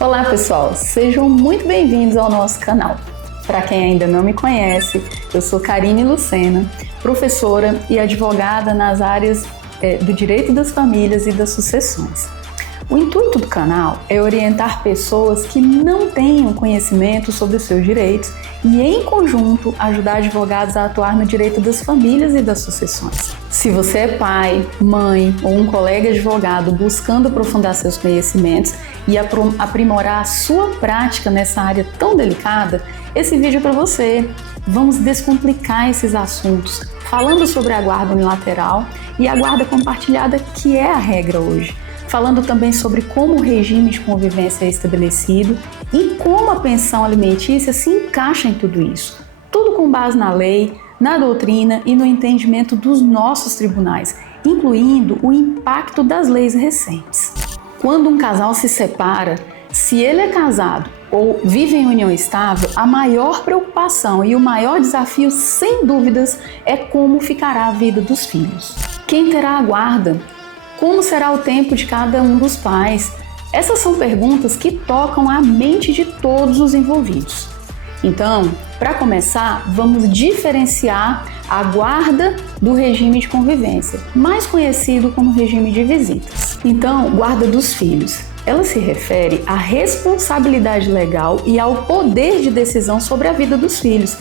Olá pessoal, sejam muito bem-vindos ao nosso canal. Para quem ainda não me conhece, eu sou Karine Lucena, professora e advogada nas áreas do direito das famílias e das sucessões. O intuito do canal é orientar pessoas que não tenham conhecimento sobre os seus direitos e, em conjunto, ajudar advogados a atuar no direito das famílias e das sucessões. Se você é pai, mãe ou um colega advogado buscando aprofundar seus conhecimentos e aprimorar a sua prática nessa área tão delicada, esse vídeo é para você. Vamos descomplicar esses assuntos, falando sobre a guarda unilateral e a guarda compartilhada, que é a regra hoje. Falando também sobre como o regime de convivência é estabelecido e como a pensão alimentícia se encaixa em tudo isso. Tudo com base na lei, na doutrina e no entendimento dos nossos tribunais, incluindo o impacto das leis recentes. Quando um casal se separa, se ele é casado ou vive em união estável, a maior preocupação e o maior desafio, sem dúvidas, é como ficará a vida dos filhos. Quem terá a guarda? Como será o tempo de cada um dos pais? Essas são perguntas que tocam a mente de todos os envolvidos. Então, para começar, vamos diferenciar a guarda do regime de convivência, mais conhecido como regime de visitas. Então, guarda dos filhos. Ela se refere à responsabilidade legal e ao poder de decisão sobre a vida dos filhos.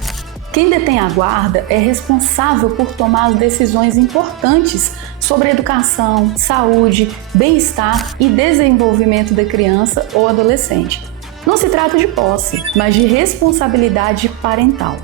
Quem detém a guarda é responsável por tomar as decisões importantes sobre educação, saúde, bem-estar e desenvolvimento da criança ou adolescente. Não se trata de posse, mas de responsabilidade parental.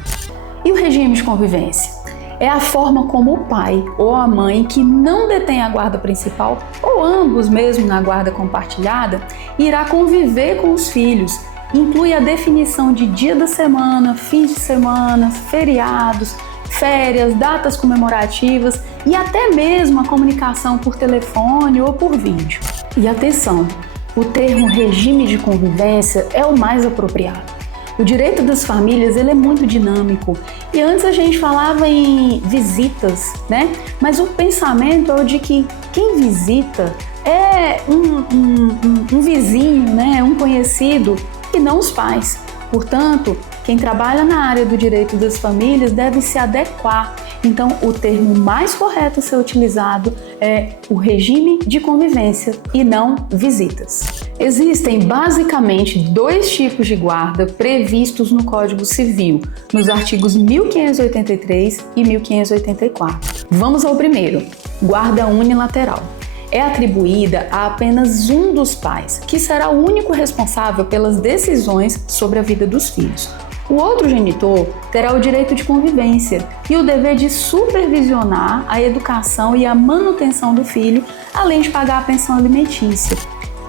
E o regime de convivência? É a forma como o pai ou a mãe que não detém a guarda principal, ou ambos mesmo na guarda compartilhada, irá conviver com os filhos. Inclui a definição de dia da semana, fins de semana, feriados, férias, datas comemorativas e até mesmo a comunicação por telefone ou por vídeo. E atenção, o termo regime de convivência é o mais apropriado. O direito das famílias ele é muito dinâmico e antes a gente falava em visitas, né? Mas o pensamento é o de que quem visita é um vizinho, né? Um conhecido, e não os pais. Portanto, quem trabalha na área do direito das famílias deve se adequar. Então, o termo mais correto a ser utilizado é o regime de convivência e não visitas. Existem basicamente dois tipos de guarda previstos no Código Civil, nos artigos 1583 e 1584. Vamos ao primeiro, guarda unilateral. É atribuída a apenas um dos pais, que será o único responsável pelas decisões sobre a vida dos filhos. O outro genitor terá o direito de convivência e o dever de supervisionar a educação e a manutenção do filho, além de pagar a pensão alimentícia.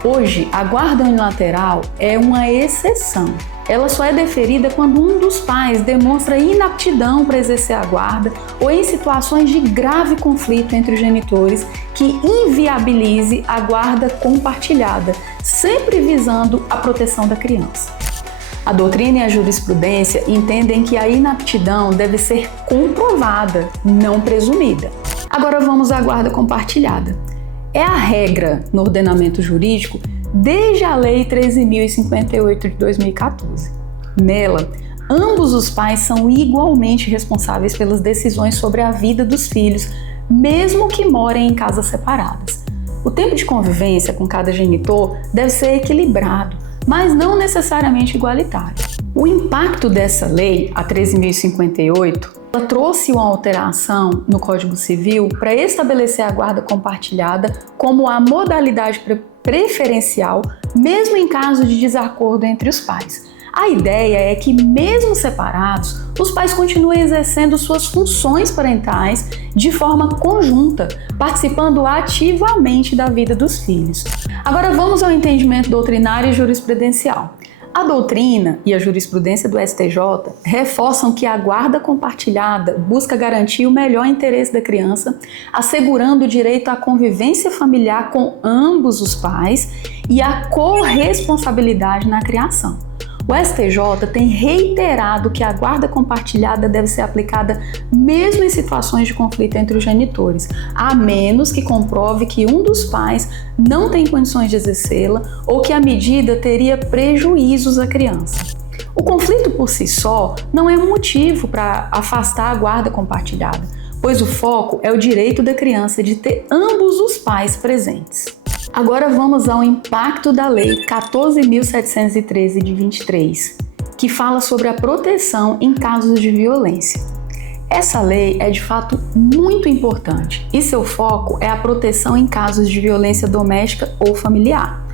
Hoje, a guarda unilateral é uma exceção. Ela só é deferida quando um dos pais demonstra inaptidão para exercer a guarda ou em situações de grave conflito entre os genitores que inviabilize a guarda compartilhada, sempre visando a proteção da criança. A doutrina e a jurisprudência entendem que a inaptidão deve ser comprovada, não presumida. Agora vamos à guarda compartilhada. É a regra no ordenamento jurídico desde a Lei 13.058 de 2014. Nela, ambos os pais são igualmente responsáveis pelas decisões sobre a vida dos filhos, mesmo que morem em casas separadas. O tempo de convivência com cada genitor deve ser equilibrado, mas não necessariamente igualitário. O impacto dessa lei, a 13.058, ela trouxe uma alteração no Código Civil para estabelecer a guarda compartilhada como a modalidade preferencial, mesmo em caso de desacordo entre os pais. A ideia é que, mesmo separados, os pais continuem exercendo suas funções parentais de forma conjunta, participando ativamente da vida dos filhos. Agora vamos ao entendimento doutrinário e jurisprudencial. A doutrina e a jurisprudência do STJ reforçam que a guarda compartilhada busca garantir o melhor interesse da criança, assegurando o direito à convivência familiar com ambos os pais e a corresponsabilidade na criação. O STJ tem reiterado que a guarda compartilhada deve ser aplicada mesmo em situações de conflito entre os genitores, a menos que comprove que um dos pais não tem condições de exercê-la ou que a medida teria prejuízos à criança. O conflito por si só não é um motivo para afastar a guarda compartilhada, pois o foco é o direito da criança de ter ambos os pais presentes. Agora vamos ao impacto da Lei 14.713 de 23, que fala sobre a proteção em casos de violência. Essa lei é de fato muito importante e seu foco é a proteção em casos de violência doméstica ou familiar.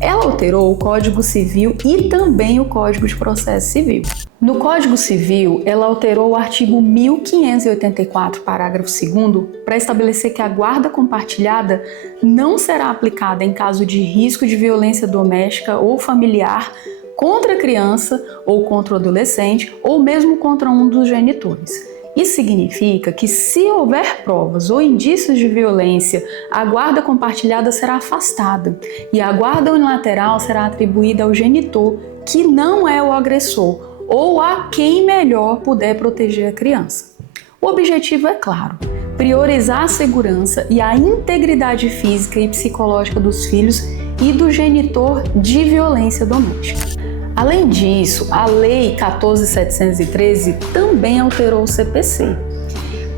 Ela alterou o Código Civil e também o Código de Processo Civil. No Código Civil, ela alterou o artigo 1584, parágrafo 2º, para estabelecer que a guarda compartilhada não será aplicada em caso de risco de violência doméstica ou familiar contra a criança ou contra o adolescente ou mesmo contra um dos genitores. Isso significa que, se houver provas ou indícios de violência, a guarda compartilhada será afastada e a guarda unilateral será atribuída ao genitor, que não é o agressor, ou a quem melhor puder proteger a criança. O objetivo é claro: priorizar a segurança e a integridade física e psicológica dos filhos e do genitor de violência doméstica. Além disso, a Lei 14.713 também alterou o CPC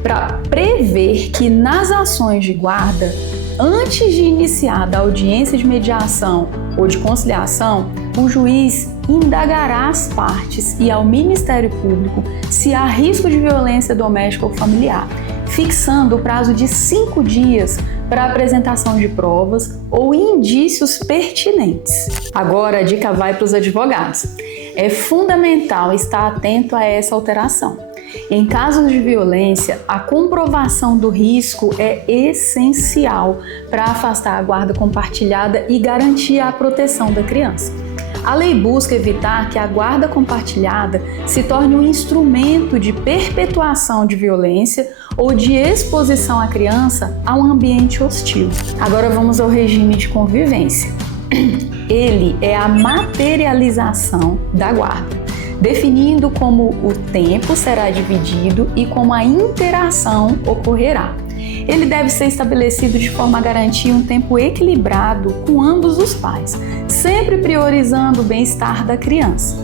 para prever que nas ações de guarda, antes de iniciar a audiência de mediação ou de conciliação, o juiz indagará às partes e ao Ministério Público se há risco de violência doméstica ou familiar, fixando o prazo de 5 dias para a apresentação de provas ou indícios pertinentes. Agora a dica vai para os advogados. É fundamental estar atento a essa alteração. Em casos de violência, a comprovação do risco é essencial para afastar a guarda compartilhada e garantir a proteção da criança. A lei busca evitar que a guarda compartilhada se torne um instrumento de perpetuação de violência ou de exposição à criança a um ambiente hostil. Agora vamos ao regime de convivência. Ele é a materialização da guarda, definindo como o tempo será dividido e como a interação ocorrerá. Ele deve ser estabelecido de forma a garantir um tempo equilibrado com ambos os pais, sempre priorizando o bem-estar da criança.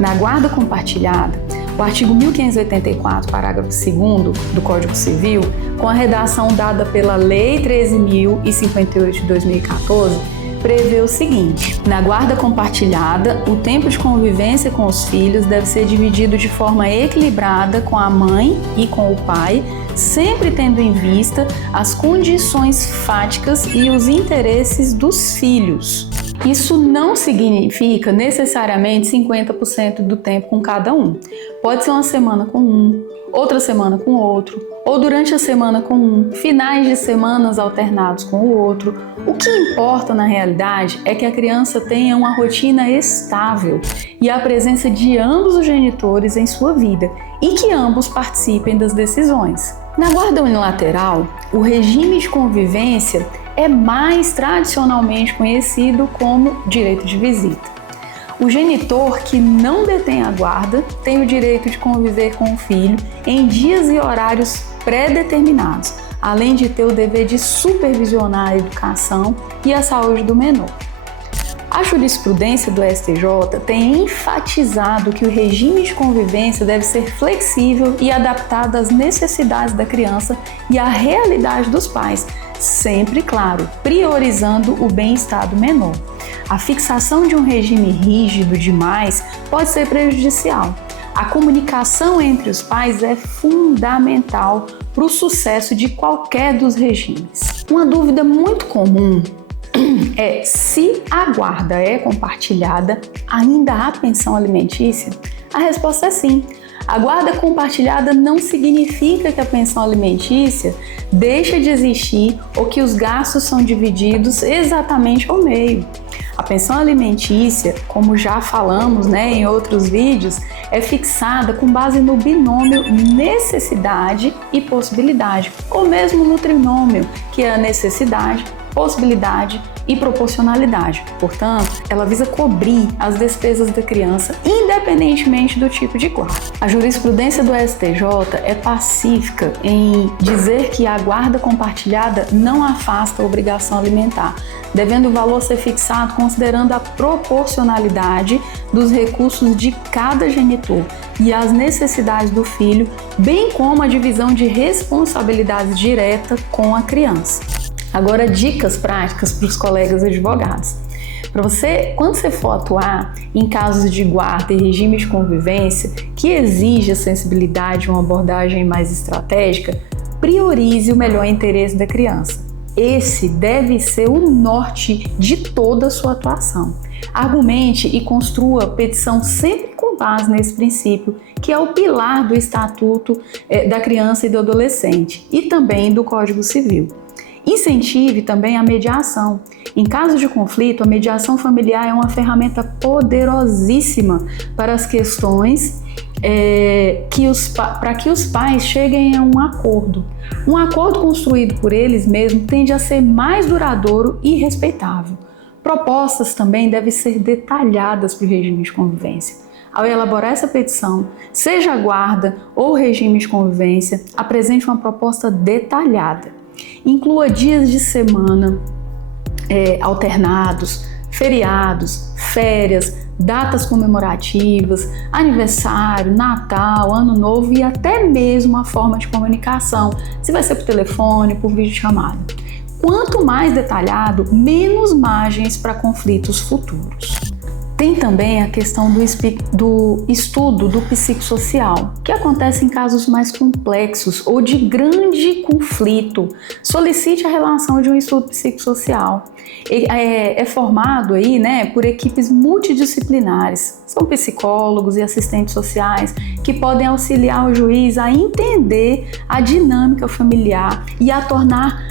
Na guarda compartilhada, o artigo 1584, parágrafo 2º do Código Civil, com a redação dada pela Lei 13.058 de 2014, prevê o seguinte: na guarda compartilhada, o tempo de convivência com os filhos deve ser dividido de forma equilibrada com a mãe e com o pai, sempre tendo em vista as condições fáticas e os interesses dos filhos. Isso não significa necessariamente 50% do tempo com cada um. Pode ser uma semana com um, outra semana com outro, ou durante a semana com um, finais de semanas alternados com o outro. O que importa na realidade é que a criança tenha uma rotina estável e a presença de ambos os genitores em sua vida e que ambos participem das decisões. Na guarda unilateral, o regime de convivência é mais tradicionalmente conhecido como direito de visita. O genitor que não detém a guarda tem o direito de conviver com o filho em dias e horários pré-determinados, além de ter o dever de supervisionar a educação e a saúde do menor. A jurisprudência do STJ tem enfatizado que o regime de convivência deve ser flexível e adaptado às necessidades da criança e à realidade dos pais, sempre, claro, priorizando o bem-estar do menor. A fixação de um regime rígido demais pode ser prejudicial. A comunicação entre os pais é fundamental para o sucesso de qualquer dos regimes. Uma dúvida muito comum é se a guarda é compartilhada, ainda há pensão alimentícia? A resposta é sim. A guarda compartilhada não significa que a pensão alimentícia deixa de existir ou que os gastos são divididos exatamente ao meio. A pensão alimentícia, como já falamos, em outros vídeos, é fixada com base no binômio necessidade e possibilidade, ou mesmo no trinômio, que é a necessidade, possibilidade e proporcionalidade. Portanto, ela visa cobrir as despesas da criança, independentemente do tipo de guarda. A jurisprudência do STJ é pacífica em dizer que a guarda compartilhada não afasta a obrigação alimentar, devendo o valor ser fixado considerando a proporcionalidade dos recursos de cada genitor e as necessidades do filho, bem como a divisão de responsabilidades direta com a criança. Agora, dicas práticas para os colegas advogados. Para você, quando você for atuar em casos de guarda e regime de convivência que exige a sensibilidade de uma abordagem mais estratégica, priorize o melhor interesse da criança. Esse deve ser o norte de toda a sua atuação. Argumente e construa a petição sempre com base nesse princípio, que é o pilar do Estatuto da Criança e do Adolescente e também do Código Civil. Incentive também a mediação. Em caso de conflito, a mediação familiar é uma ferramenta poderosíssima para as questões para que os pais cheguem a um acordo. Um acordo construído por eles mesmos tende a ser mais duradouro e respeitável. Propostas também devem ser detalhadas para o regime de convivência. Ao elaborar essa petição, seja a guarda ou regime de convivência, apresente uma proposta detalhada. Inclua dias de semana alternados, feriados, férias, datas comemorativas, aniversário, Natal, Ano Novo e até mesmo a forma de comunicação, se vai ser por telefone, por videochamada. Quanto mais detalhado, menos margens para conflitos futuros. Tem também a questão do estudo do psicossocial, que acontece em casos mais complexos ou de grande conflito. Solicite a relação de um estudo psicossocial. É formado aí, por equipes multidisciplinares. São psicólogos e assistentes sociais que podem auxiliar o juiz a entender a dinâmica familiar e a tornar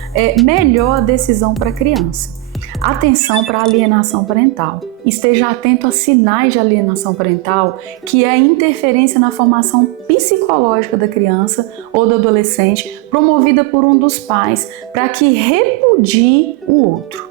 melhor a decisão para a criança. Atenção para a alienação parental. Esteja atento a sinais de alienação parental, que é a interferência na formação psicológica da criança ou do adolescente, promovida por um dos pais, para que repudie o outro.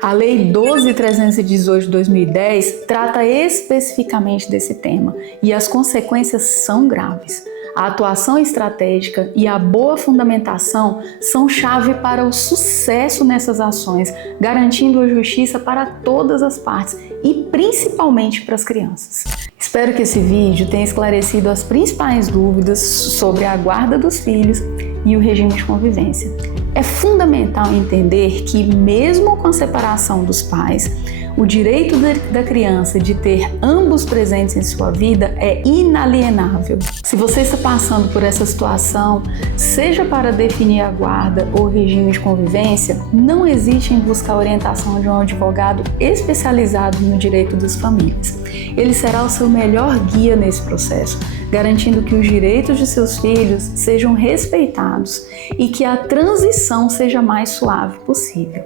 A Lei 12.318 de 2010 trata especificamente desse tema e as consequências são graves. A atuação estratégica e a boa fundamentação são chave para o sucesso nessas ações, garantindo a justiça para todas as partes e principalmente para as crianças. Espero que esse vídeo tenha esclarecido as principais dúvidas sobre a guarda dos filhos e o regime de convivência. É fundamental entender que, mesmo com a separação dos pais, o direito da criança de ter ambos presentes em sua vida é inalienável. Se você está passando por essa situação, seja para definir a guarda ou regime de convivência, não hesite em buscar a orientação de um advogado especializado no direito das famílias. Ele será o seu melhor guia nesse processo, garantindo que os direitos de seus filhos sejam respeitados e que a transição seja mais suave possível.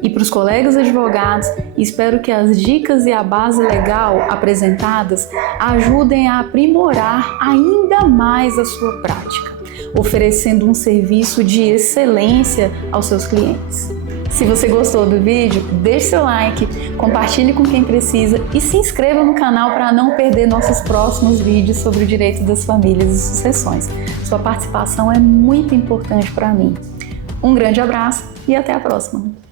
E para os colegas advogados, espero que as dicas e a base legal apresentadas ajudem a aprimorar ainda mais a sua prática, oferecendo um serviço de excelência aos seus clientes. Se você gostou do vídeo, deixe seu like, compartilhe com quem precisa e se inscreva no canal para não perder nossos próximos vídeos sobre o direito das famílias e sucessões. Sua participação é muito importante para mim. Um grande abraço e até a próxima!